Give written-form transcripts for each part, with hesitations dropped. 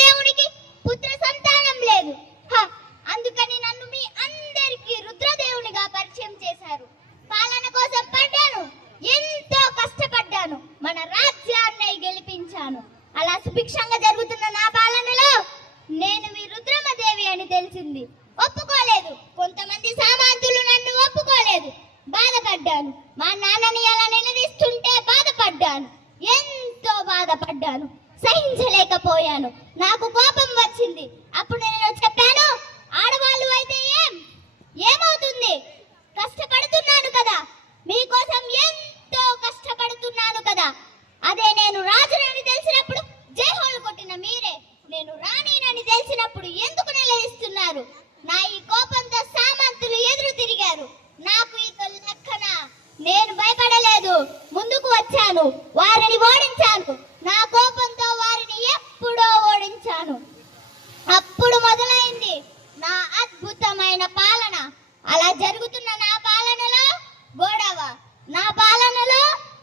దేవునికి పుత్ర సంతానం లేదు. అందుకని నన్ను మీ అందరికీ రుద్రదేవునిగా పరిచయం చేశారు. పాలన కోసం పడ్డాను, ఎంతో కష్టపడ్డాను, మన రాజ్యాన్ని గెలిపించాను. అలా సుభిక్షంగా జరుగుతున్న నా పాలనలో నేను మీ రుద్రమదేవి అని తెలిసింది. ఒప్పుకోలేదు. కొంతమంది సామంతులు నన్ను ఒప్పుకోలేదు. బాధపడ్డాను. మా నాన్నని అలా నిలదీస్తుంటే బాధపడ్డాను, ఎంతో బాధపడ్డాను. సహించలేకపోయాను. నాకు కోపం వచ్చింది. అప్పుడు నేను చెప్పాను, ఆడవాళ్ళు అయితే ఏమవుతుంది, కష్టపడుతున్నాను కదా, మీకోసం ఎంతో కష్టపడుతున్నాను కదా. అదే నేను రాజునని తెలిసినప్పుడు జైహోలు కొట్టిన మీరే నేను రాణినని తెలిసినప్పుడు ఎందుకు నిలదీస్తున్నారు? నా ఈ కోపంతో సామంతులు ఎదురు తిరిగారు. నాకు ఇక లెక్కన నేను భయపడలేదు, ముందుకు వచ్చాను, వారిని ఓడించాను. నా కోపంతో వారిని ఎప్పుడో ఓడించాను. అప్పుడు మొదలైంది నా అద్భుతమైన పాలన. అలా జరుగుతున్న నా పాలనలో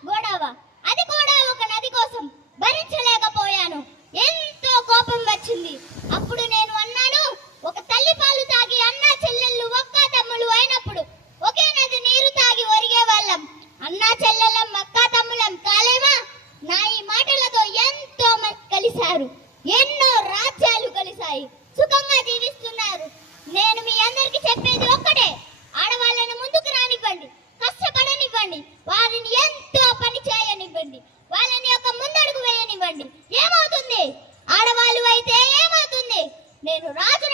గొడవ, అది కూడా ఒక నది కోసం. భరించలేకపోయాను, ఎంతో కోపం వచ్చింది. అప్పుడు నేను అన్నాను, ఒక తల్లి పాలు తాగి అన్నా చెల్లెళ్ళు ఒక్క తమ్ముళ్ళు అయినప్పుడు ఒకే నది నీరు తాగి ఒరిగే వాళ్ళం. అన్నా చెల్లెలం అక్క తమ్ములం కాలేమా? నా ఈ మాటలతో ఎంతో మంది కలిశారు, ఎన్నో రాజ్యాలు కలిశాయి, సుఖంగా జీవిస్తున్నారు. నేను మీ అందరికి చెప్పేది ఒక్కటే, ఆడవాళ్ళను ముందుకు రానివ్వండి, కష్టపడనివ్వండి, వారిని ఎంతో పని చేయనివ్వండి, వాళ్ళని ఒక ముందడుగు వేయనివ్వండి. ఏమవుతుంది? ఆడవాళ్ళు అయితే ఏమవుతుంది? నేను రాజు